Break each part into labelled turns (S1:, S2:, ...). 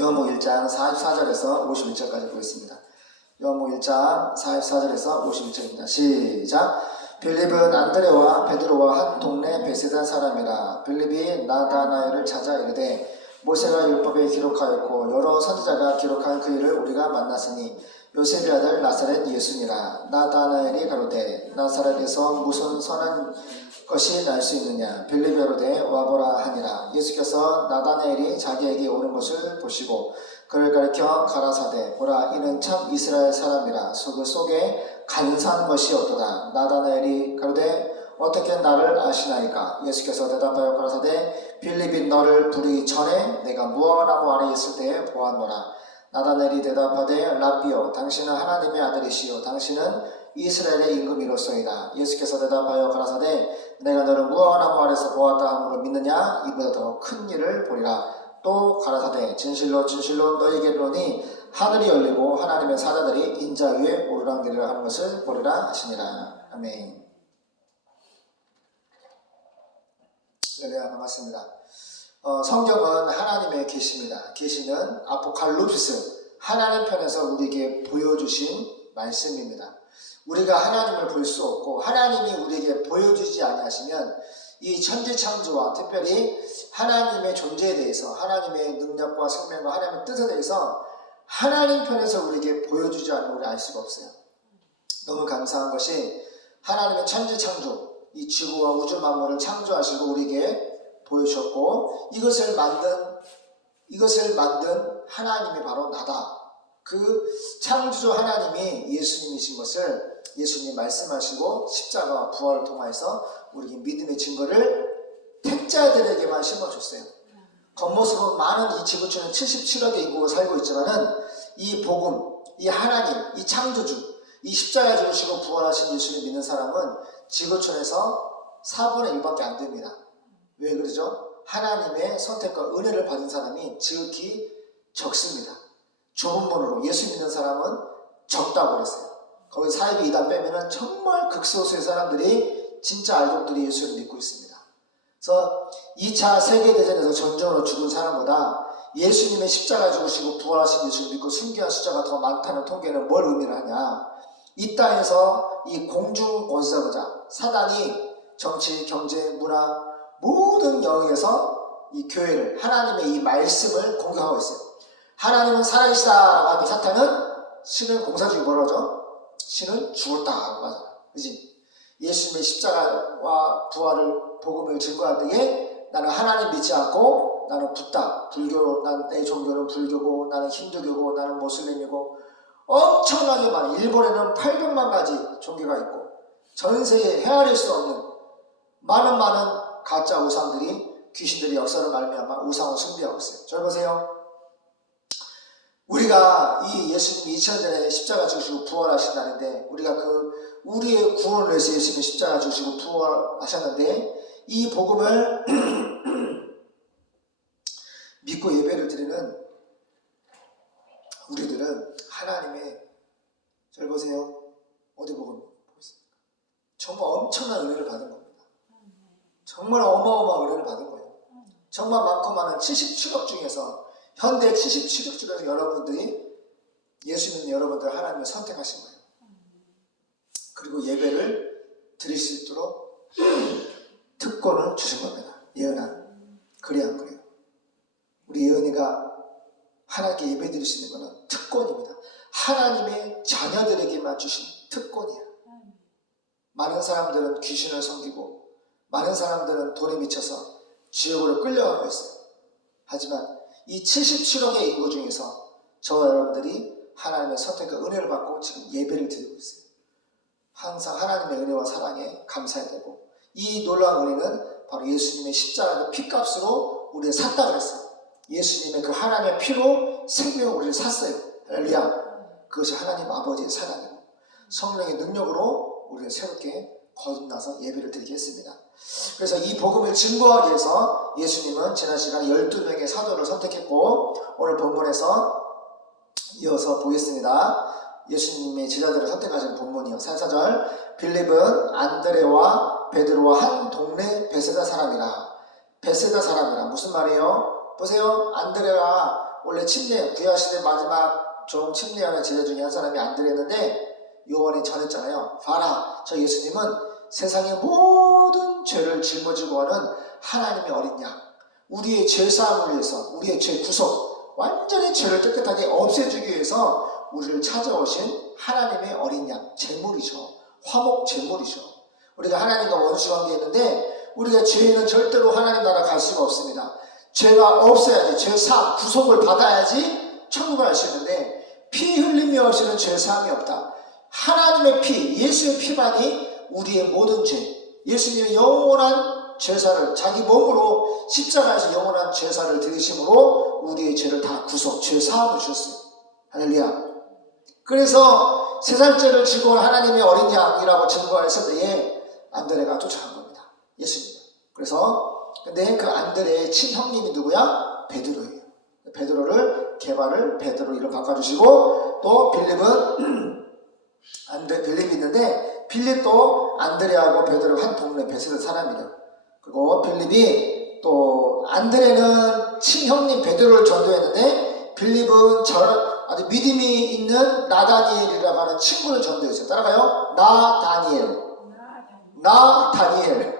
S1: 요한복 1장 44절에서 51절까지 보겠습니다. 요한복 1장 44절에서 51절입니다. 시작. 빌립은 안드레와 베드로와 한 동네 베세다 사람이라 빌립이 나다나엘을 찾아 이르되 모세가 율법에 기록하였고 여러 선지자가 기록한 그 일을 우리가 만났으니 요셉의 아들 나사렛 예수니라 나다나엘이 가로되 나사렛에서 무슨 선한 것이 날 수 있느냐? 빌립이 가로되 와보라 하니라. 예수께서 나다나엘이 자기에게 오는 것을 보시고 그를 가리켜 가라사대 보라 이는 참 이스라엘 사람이라. 그 속에 간사한 것이 없도다? 나다나엘이 가로되 어떻게 나를 아시나이까? 예수께서 대답하여 가라사대 빌립이 너를 부르기 전에 내가 무화과나무 아래 있을 때에 보았노라. 나다넬이 대답하되 라비오 당신은 하나님의 아들이시요. 당신은 이스라엘의 임금이로소이다 예수께서 대답하여 가라사대 내가 너를 무화과나무 아래서 보았다 함으로 믿느냐 이보다 더 큰 일을 보리라 또 가라사대 진실로 진실로 너에게 이르노니 하늘이 열리고 하나님의 사자들이 인자 위에 오르락내리락 하는 것을 보리라 하시니라 아멘 네, 반갑습니다. 어, 성경은 하나님의 계시입니다. 계시는 아포칼립스 하나님 편에서 우리에게 보여주신 말씀입니다. 우리가 하나님을 볼 수 없고 하나님이 우리에게 보여주지 아니하시면 이 천지 창조와 특별히 하나님의 존재에 대해서 하나님의 능력과 생명과 하나님의 뜻에 대해서 하나님 편에서 우리에게 보여주지 않으면 우리 알 수가 없어요. 너무 감사한 것이 하나님의 천지 창조 이 지구와 우주 만물을 창조하시고 우리에게 보여주셨고 이것을 만든 이것을 만든 하나님이 바로 나다. 그 창조주 하나님이 예수님이신 것을 예수님 말씀하시고 십자가와 부활을 통해서 우리에게 믿음의 증거를 택자들에게만 심어줬어요. 겉모습은 많은 이 지구촌에 77억의 인구가 살고 있지만은 이 복음, 이 하나님, 이 창조주, 이 십자가 죽으시고 부활하신 예수를 믿는 사람은 지구촌에서 4분의 1밖에 안 됩니다. 왜 그러죠? 하나님의 선택과 은혜를 받은 사람이 지극히 적습니다. 좁은 문으로 예수 믿는 사람은 적다고 그랬어요. 거기 사이비 이단 빼면은 정말 극소수의 사람들이 진짜 알곡들이 예수를 믿고 있습니다. 그래서 2차 세계대전에서 전쟁으로 죽은 사람보다 예수님의 십자가 죽으시고 부활하신 예수를 믿고 순교한 숫자가 더 많다는 통계는 뭘 의미를 하냐? 이 땅에서 이 공중 권세자보자 사단이 정치, 경제, 문화 모든 영역에서 이 교회를 하나님의 이 말씀을 공격하고 있어요. 하나님은 살아계시다라고 하면 사탄은 신을 공사주기 뭐라죠? 신은 죽었다라고 하잖아. 그지? 예수님의 십자가와 부활을 복음을 증거할 때에 나는 하나님 믿지 않고 나는 붓다. 불교, 난 내 종교는 불교고 나는 힌두교고 나는 모슬림이고 엄청나게 많아. 일본에는 800만 가지 종교가 있고 전 세계에 헤아릴 수 없는 많은 많은 가짜 우상들이 귀신들이 역사를 말미암아 우상을 숭배하고 있어요. 잘 보세요. 우리가 이 예수님이 2000년 전에 십자가 죽으시고 부활하신다는데 우리가 그 우리의 구원을 위해서 예수님이 십자가 죽으시고 부활하셨는데 이 복음을 믿고 예배를 드리는 우리들은 하나님의 잘 보세요. 어디 복음 보겠습니까? 정말 엄청난 은혜를 받은 겁니다. 정말 어마어마한 은혜를 받은 거예요. 정말 많고 많은 77억 중에서 현대 77억 중에서 여러분들이 예수 믿는 여러분들 하나님을 선택하신 거예요. 그리고 예배를 드릴 수 있도록 특권을 주신 겁니다. 예언한 그리한 거예요. 우리 예언이가 하나님께 예배 드릴 수 있는 것은 특권입니다. 하나님의 자녀들에게만 주신 특권이에요. 많은 사람들은 귀신을 섬기고 많은 사람들은 돈에 미쳐서 지옥으로 끌려가고 있어요. 하지만 이 77억의 인구 중에서 저와 여러분들이 하나님의 선택과 은혜를 받고 지금 예배를 드리고 있어요. 항상 하나님의 은혜와 사랑에 감사해야 되고 이 놀라운 은혜는 바로 예수님의 십자가의 피값으로 우리를 샀다 그랬어요. 예수님의 그 하나님의 피로 생명을 우리를 샀어요. 할렐루야. 그것이 하나님 아버지의 사랑이고 성령의 능력으로 우리를 새롭게 거듭나서 예배를 드리겠습니다. 그래서 이 복음을 증거하기 위해서 예수님은 지난 시간에 12명의 사도를 선택했고 오늘 본문에서 이어서 보겠습니다. 예수님의 제자들을 선택하신 본문이요. 44절 빌립은 안드레와 베드로와 한 동네 베세다 사람이라 베세다 사람이라 무슨 말이에요? 보세요. 안드레와 원래 침례 구약시대 마지막 종 침례하는 제자 중에 한 사람이 안드레였는데 요한이 전했잖아요. 봐라 저 예수님은 세상의 모든 죄를 짊어지고 하는 하나님의 어린 양 우리의 죄사함을 위해서 우리의 죄 구속 완전히 죄를 깨끗하게 없애주기 위해서 우리를 찾아오신 하나님의 어린 양 제물이죠. 화목 제물이죠. 우리가 하나님과 원수 관계에 있는데 우리가 죄인은 절대로 하나님 나라 갈 수가 없습니다. 죄가 없어야지 죄 사함 구속을 받아야지 천국을 갈 수 있는데 피 흘림이 없이는 죄 사함이 없다. 하나님의 피 예수의 피만이 우리의 모든 죄 예수님의 영원한 죄사를 자기 몸으로 십자가에서 영원한 죄사를 들이심으로 우리의 죄를 다 구속 죄 사함을 주셨어요. 할렐루야. 그래서 세 살째를 지고 온 하나님의 어린 양이라고 증거했을 때에 안드레가 쫓아간 겁니다. 예수님. 그래서 근데 그 안드레의 친형님이 누구야? 베드로예요. 베드로를 개발을 베드로 이름 바꿔주시고 또 빌립은 안드 빌립이 있는데 빌립도 안드레하고 베드로 한 동네 베세드 사람이래요. 그리고 빌립이 또 안드레는 친형님 베드로를 전도했는데 빌립은 저 아주 믿음이 있는 나다니엘이라고 하는 친구를 전도했어요. 따라가요. 나다니엘.
S2: 나
S1: 나다니엘.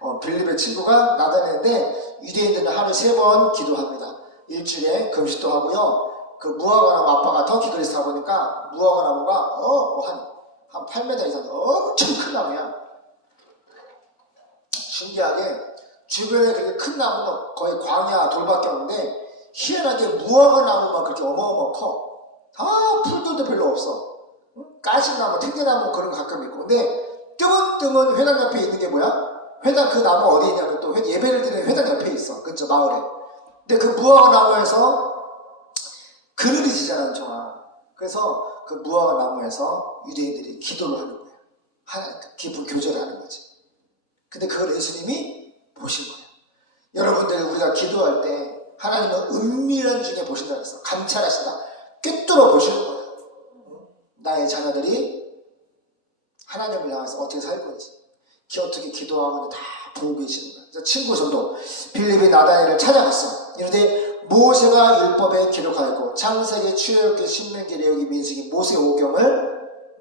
S1: 어, 빌립의 친구가 나다니엘인데 유대인들은 하루 세 번 기도합니다. 일주일에 금식도 하고요. 그 무화과 나무 아빠가 터키 그리스 가보니까 무화과 나무가 어, 뭐 한, 한 8m 이상 엄청 큰 나무야. 신기하게 주변에 그렇게 큰 나무는 거의 광야 돌밖에 없는데 희한하게 무화과 나무만 그렇게 어마어마 커. 다 풀들도 별로 없어. 응? 가시나무, 택배나무 그런 거 가끔 있고. 근데 뜨문뜨문 회당 옆에 있는 게 뭐야? 회당 그 나무 어디 있냐면 또 회- 예배를 드리는 회당 옆에 있어. 그쵸, 마을에. 근데 그 무화과 나무에서 그늘이 지잖아, 정아. 그래서 그 무화과 나무에서 유대인들이 기도를 하는 거야. 하나님, 기쁜 교제를 하는 거지. 근데 그걸 예수님이 보신 거예요. 여러분들 우리가 기도할 때 하나님은 은밀한 중에 보신다 그랬어. 감찰하신다. 꿰뚫어 보시는 거예요. 응? 나의 자녀들이 하나님을 향해서 어떻게 살 건지, 기 어떻게 기도하고 다 보고 계시는 거예요. 친구 저도 빌립이 나다니엘을 찾아갔어. 이런데 모세가 율법에 기록하였고 창세기, 출애굽기, 신명기, 레위기, 민수기, 모세 오경을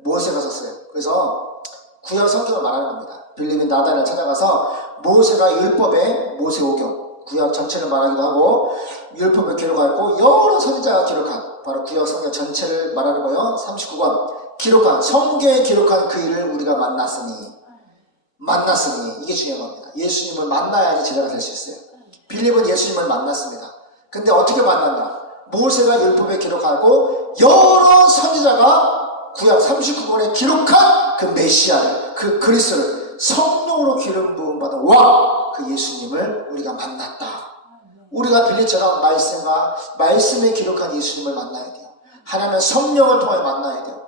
S1: 모세가 썼어요. 그래서 구약 성경을 말하는 겁니다. 빌립이 나단을 찾아가서 모세가 율법에 모세 오경 구약 전체를 말하기도 하고 율법을 기록하였고 여러 선지자가 기록한 바로 구약 성경 전체를 말하는 거예요. 39권 기록한 성경에 기록한 그 일을 우리가 만났으니 만났으니 이게 중요한 겁니다. 예수님을 만나야지 제자가 될 수 있어요. 빌립은 예수님을 만났습니다. 근데 어떻게 만났나? 모세가 율법에 기록하고 여러 선지자가 구약 39권에 기록한 그 메시아를 그 그리스도를 성령으로 기름 부음 받은 왕그 예수님을 우리가 만났다. 우리가 빌리처럼 말씀과 말씀에 기록한 예수님을 만나야 돼요. 하나님의 성령을 통해 만나야 돼요.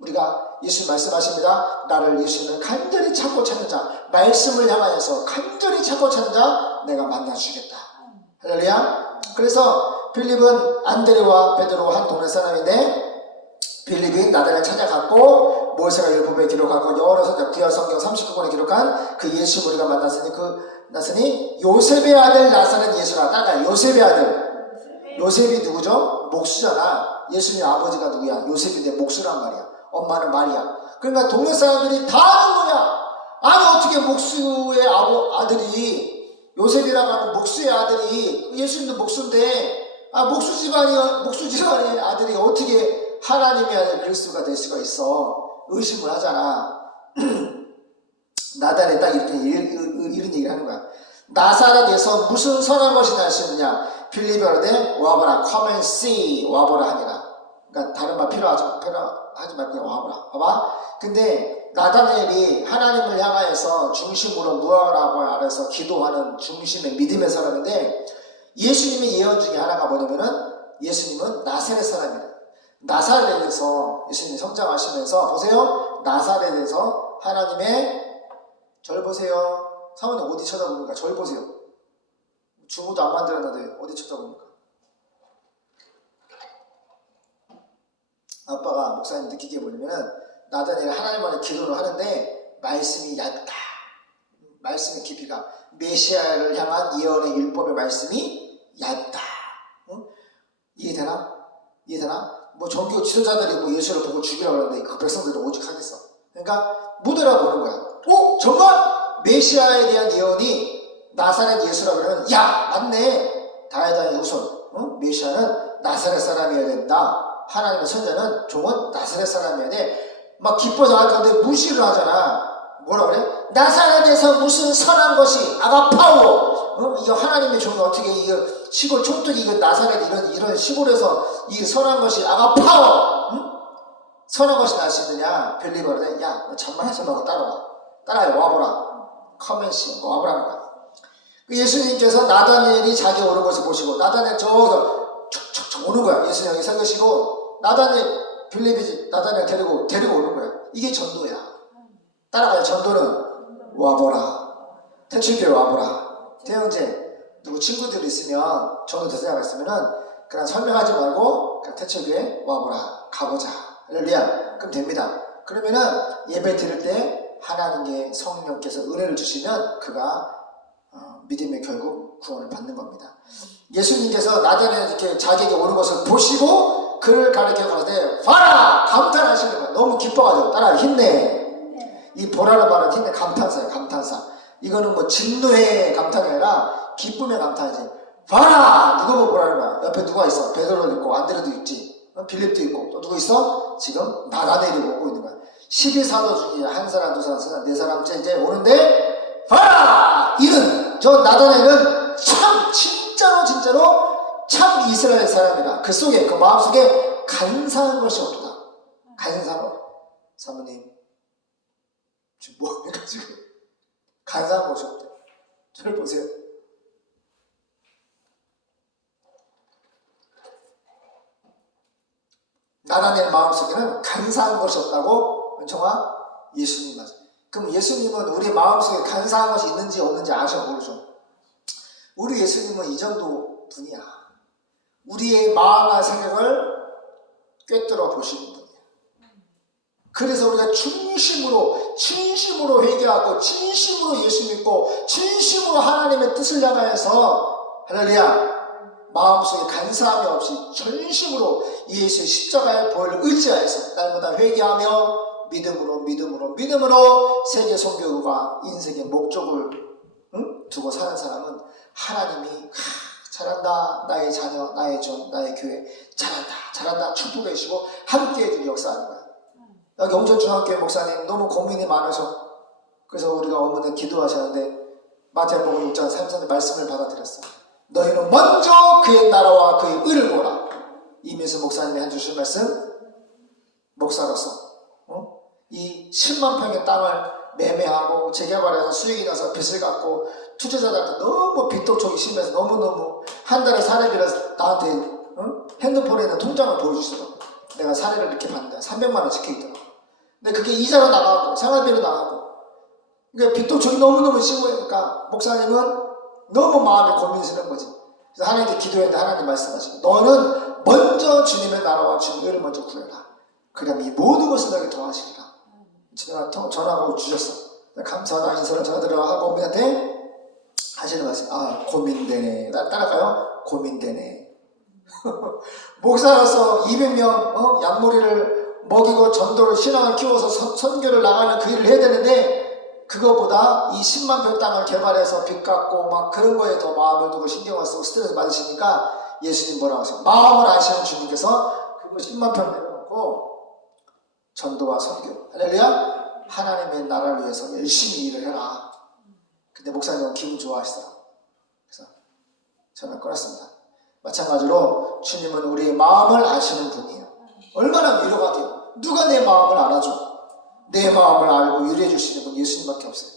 S1: 우리가 예수님 말씀하십니다. 나를 예수님을 간절히 찾고 찾는 자, 말씀을 향하여서 간절히 찾고 찾는 자, 내가 만나주겠다. 할렐루야. 그래서 빌립은 안드레와 베드로 한 동네 사람인데 빌립이 나단을 찾아갔고 모세가 율법에 기록하고 여러 선자 구약 성경 39권에 기록한 그 예수 우리가 만났으니 그 나스니 요셉의 아들 나사렛 예수라 따라 요셉의 아들 요셉이 누구죠? 목수잖아. 예수님 아버지가 누구야? 요셉인데 목수란 말이야. 엄마는 마리아. 그러니까 동네 사람들이 다 아는 거야. 아니 어떻게 목수의 아버, 아들이 요셉이라고 하는 목수의 아들이 예수님도 목수인데 아 목수 집안이 목수 집안의 아들이 어떻게 하나님의 아들 그리스도가 될 수가 있어? 의심을 하잖아. 나단에 딱 이렇게 이- 이- 이런 얘기를 하는 거야. 나사렛에서 무슨 선한 것이 있느냐? 빌리버르데 와보라, come and see, 와보라 하니라. 그러니까 다른 말 필요하지, 필요하지 말고 와보라. 봐봐. 근데 나다니엘이 하나님을 향하여서 중심으로 무화과나무 아래서 기도하는 중심의 믿음의 사람인데 예수님의 예언 중에 하나가 뭐냐면은 예수님은 나사렛 사람이에요. 나사렛에서 예수님이 성장하시면서 보세요. 나사렛에서 하나님의 절 보세요. 사모님 어디 쳐다봅니까? 절 보세요. 주무도 안 만들었는데 어디 쳐다봅니까? 아빠가 목사님 느끼게 뭐냐면은 나다니엘 하나님 안에 기도를 하는데 말씀이 얇다. 말씀의 깊이가 메시아를 향한 예언의 율법의 말씀이 얇다. 응? 이해되나? 이해되나? 뭐 종교 지도자들이 뭐 예수를 보고 죽이라고 그러는데 그 백성들은 오직 하겠어. 그러니까 못 알아보는 거야. 어? 정말 메시아에 대한 예언이 나사렛 예수라 그러면 야 맞네. 다이다의 우선 어? 메시아는 나사렛 사람이어야 된다. 하나님의 선자는 종은 나사렛 사람이어야 돼. 막 기뻐서 하는데 무시를 하잖아. 뭐라 그래? 나사렛에서 무슨 선한 것이 아가파오. 어? 이거 하나님의 종이 어떻게 이거 시골 촌뜨기 이거 나사렛 이런 이런 시골에서 이 선한 것이 아가파오. 응? 선한 것이 있느냐? 별리버를 야, 너 잠만해서 너가 따라와. 따라와 와보라. 커맨시 와보라는 거야. 그 예수님께서 나다니엘이 자기 오는 것을 보시고 나다니엘 촉촉촉 오는 거야. 예수님이 서 계시고 나다니엘 빌립이 나다니엘 데리고 데리고 오는 거야. 이게 전도야. 따라가요. 전도는 와보라. 태출교회 와보라. 대형제 누구 친구들 있으면 전도 대사가 있으면은 그냥 설명하지 말고 그냥 태출교회 와보라. 가보자. 할렐루야. 그럼 됩니다. 그러면은 예배 드릴 때 하나님의 성령께서 은혜를 주시면 그가 어, 믿음의 결국 구원을 받는 겁니다. 예수님께서 나단에 이렇게 자기에게 오는 것을 보시고 그를 가리켜 가되 봐라 감탄하시는 거예요. 너무 기뻐가지고 따라 힘내. 이 보라는 말은 힘내 감탄사예요. 감탄사. 이거는 뭐 진노의 감탄이 아니라 기쁨의 감탄이지. 봐라 누가 뭐 보라는 거야. 옆에 누가 있어? 베드로도 있고 안드레도 있지. 어, 빌립도 있고 또 누구 있어? 지금 나다네리고 오고 있는 거야. 12사도 중에 한 사람, 두 사람, 세 사람, 네 사람째 이제 오는데 봐라! 이는 저 나다네는 참 진짜로 진짜로 참 이스라엘 사람이라 그 속에 그 마음 속에 간사한 것이 없다. 간사한 것. 사모님 지금 뭐합니까 지금? 간사한 것이 없다. 저를 보세요. 나다네 마음 속에는 간사한 것이 없다고 은총아 예수님 맞아. 그럼 예수님은 우리 마음 속에 간사한 것이 있는지 없는지 아셔 모르죠. 우리 예수님은 이 정도 분이야. 우리의 마음과 생각을 꿰뚫어 보시는 분이야. 그래서 우리가 중심으로 진심으로 회개하고 진심으로 예수 믿고 진심으로 하나님의 뜻을 향하여서 할렐루야 마음속에 간사함이 없이 전심으로 예수의 십자가의 보혈을 의지하여서 날마다 회개하며 믿음으로 믿음으로 믿음으로 세계 선교가 인생의 목적을 응? 두고 사는 사람은 하나님이 하, 잘한다 나의 자녀 나의 종 나의 교회. 잘한다 잘한다. 축복해 주시고 함께 해주고 역사하는 거야 여기 영전중학교회 목사님 너무 고민이 많으셔 그래서 우리가 어머니 기도하셨는데 마태복음 6장 3절의 말씀을 받아들였어 너희는 먼저 그의 나라와 그의 의를 보라. 이민수 목사님이 해주신 말씀, 목사로서, 어? 이 10만 평의 땅을 매매하고 재개발해서 수익이 나서 빚을 갚고 투자자들한테 너무 빚도촉이 심해서 너무너무 한 달에 사례비를 나한테 어? 핸드폰에 있는 통장을 보여주시더라고. 내가 사례를 이렇게 봤는데 300만 원 적혀있더라고. 근데 그게 이자로 나가고 생활비로 나가고 그러니까 빚도촉이 너무너무 심하니까 목사님은 너무 마음에 고민스러운 거지. 그래서 하나님께 기도했는데 하나님 말씀하시고 너는 먼저 주님의 나라와 주님의 를 먼저 구해라. 그럼 이 모든 것을 너에게 더하시리라. 통- 전화하고 주셨어. 감사하다 인사를 전화드려 하고 어머니한테 하시는 말씀. 아 고민되네. 따, 따라가요? 고민되네. 목사로서 200명 어? 양머리를 먹이고 전도를 신앙을 키워서 선- 선교를 나가는 그 일을 해야 되는데 그거보다 이 10만 평 땅을 개발해서 빚 갚고 막 그런 거에 더 마음을 두고 신경을 쓰고 스트레스 받으시니까 예수님 뭐라고 하세요? 마음을 아시는 주님께서 그거 10만 평 내려놓고 전도와 선교 할렐루야 하나님의 나라를 위해서 열심히 일을 해라 근데 목사님은 기분 좋아하시더라고 그래서 전화 끊었습니다 마찬가지로 주님은 우리의 마음을 아시는 분이에요 얼마나 위로가 돼요 누가 내 마음을 알아줘 내 마음을 알고 위로해 주시는 분 예수님밖에 없어요.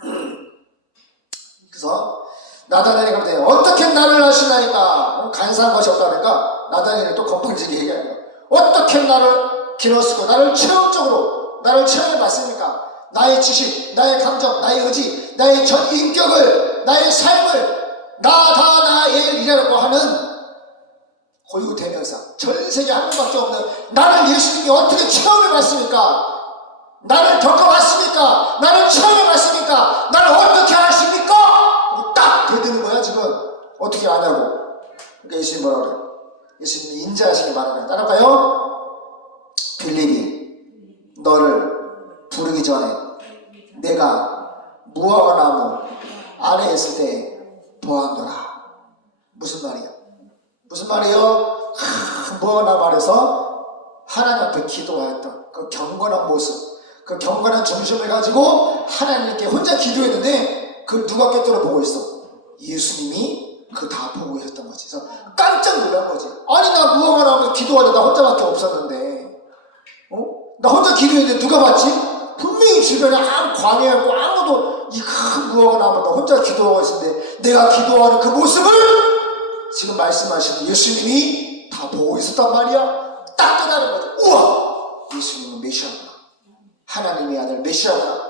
S1: 그래서 나다니엘이 그러대 어떻게 나를 아시나이까 간사한 것이 없다 그러니까 나다니엘이 또 건방지게 얘기해요. 어떻게 나를 길었고 나를 체험적으로 나를 체험해 봤습니까? 나의 지식, 나의 감정, 나의 의지, 나의 전 인격을 나의 삶을 나다나엘이라고 하는 고유 대명사 전 세계 한 명밖에 없는 나를 예수님이 어떻게 체험해 봤습니까? 나를 겪어봤습니까? 나를 체험해 봤습니까? 나를 어떻게 아십니까? 하고 딱 대드는 거야 지금 어떻게 아냐고 그러니까 예수님 뭐라 그래요? 예수님이 따라갈까요? 빌립이 너를 부르기 전에 내가 무화과 나무 아래 있을 때 보았노라. 무슨 말이야? 무슨 말이요? 하, 무화과 아래서 하나님 앞에 기도하였던 그 경건한 모습, 그 경건한 중심을 가지고 하나님께 혼자 기도했는데 그 누가 깨뜨려 보고 있어? 예수님이 그 다 보고 있었던 거지. 그래서 깜짝 놀란 거지. 아니 나 무화과 나무 기도하다 나 혼자밖에 없었는데, 어? 나 혼자 기도했는데 누가 봤지? 분명히 주변에 아무 광야였고 아무도 이 큰 무화과 나무 나 혼자 기도하고 있었는데 내가 기도하는 그 모습을 지금 말씀하시는 예수님이 다 보고 있었단 말이야. 딱 깨달은 거죠. 우와! 예수님은 메시아구나. 하나님의 아들 메시아구나.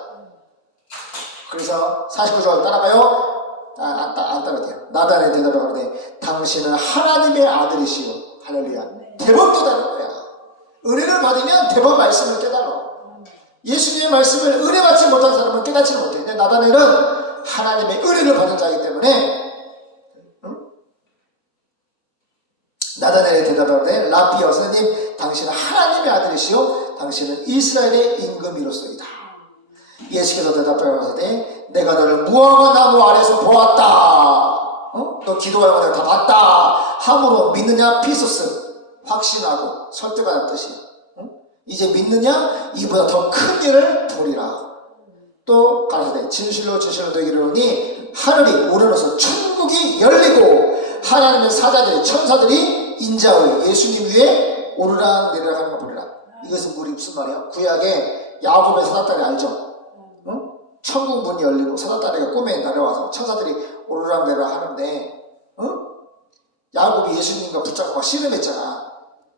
S1: 그래서 49절 따라가요. 아, 안, 따- 안 따라도 돼요. 나단의 대답을 하는데 당신은 하나님의 아들이시오. 할렐루야. 대법 깨달은 거야. 은혜를 받으면 대법 말씀을 깨달아. 예수님의 말씀을 은혜 받지 못한 사람은 깨닫지 못해. 근데 나단에는 하나님의 은혜를 받은 자이기 때문에 응? 나다넬의 대답하되 라비 여사님 당신은 하나님의 아들이시오 당신은 이스라엘의 임금이로소이다 예수께서 대답하되 내가 너를 무화과 나무 아래서 보았다 어? 너 기도하는 거다 봤다 함으로 믿느냐 피소스 확신하고 설득하는 뜻이야 응? 이제 믿느냐 이보다 더 큰 일을 보리라 또 가라사대 진실로 진실로 이르노니 하늘이 오르러서 천국이 열리고 하나님의 사자들이 천사들이 인자의 예수님 위에 오르락 내리락 하는 거 보리라 이것은 우리 무슨 말이야? 구약에 야곱의 사다딸이 알죠? 응? 천국 문이 열리고 사다딸이가 꿈에 내려와서 천사들이 오르락 내리락 하는데 응? 야곱이 예수님과 붙잡고 막 씨름했잖아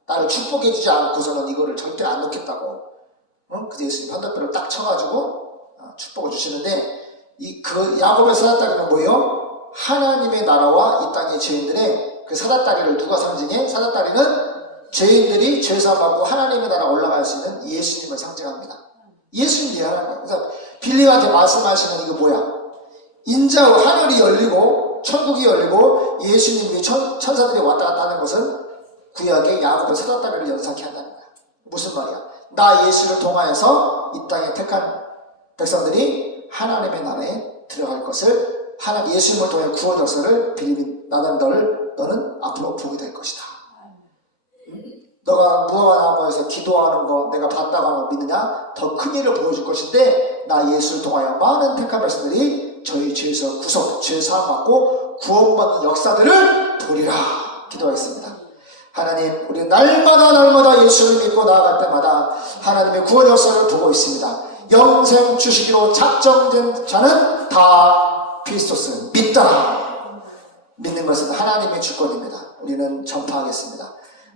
S1: 나를 축복해주지 않고서는 이거를 절대 안 놓겠다고 응? 그래서 예수님 한덕배를 딱 쳐가지고 아, 축복을 주시는데 이 그 야곱의 사다다리는 뭐예요? 하나님의 나라와 이 땅의 죄인들의 그 사다다리를 누가 상징해? 사다다리는 죄인들이 죄사 받고 하나님의 나라 올라갈 수 있는 예수님을 상징합니다. 예수님이 하나님. 그래서 빌리한테 말씀하시는 이거 뭐야? 인자의 하늘이 열리고 천국이 열리고 예수님이 천, 천사들이 왔다 갔다 하는 것은 구약의 야곱의 사다다리를 연상케 한다는 거야. 무슨 말이야? 나 예수를 통하여서 이 땅에 택한 백성들이 하나님의 나라에 들어갈 것을 하나님 예수님을 통해 구원 역사를 빌립이 나는 너를 너는 앞으로 보게 될 것이다. 너가 무화과 나무에서 기도하는 거 내가 봤다고 하면 믿느냐? 더 큰 일을 보여줄 것인데 나 예수를 통하여 많은 택한 백성들이 저희 죄에서 구속, 죄 사함 받고 구원받는 역사들을 보리라 기도하겠습니다. 하나님, 우리 날마다 날마다 예수를 믿고 나아갈 때마다 하나님의 구원 역사를 보고 있습니다. 영생 주시기로 작정된 자는 다 그리스도스 믿다. 믿는 것은 하나님의 주권입니다. 우리는 전파하겠습니다.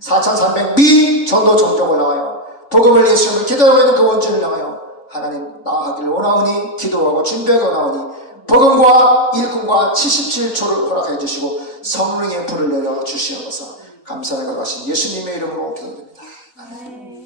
S1: 4,300미 전도 종족을 향하여 복음을 예수님을 기도하고 있는 그 원주를 향하여 하나님 나아가기를 원하오니 기도하고 준비하고 원하오니 복음과 일꾼과 77초를 허락해 주시고 성령의 불을 내려 주시옵소서 감사를 가하신 예수님의 이름으로 기도드립니다.
S2: 아멘.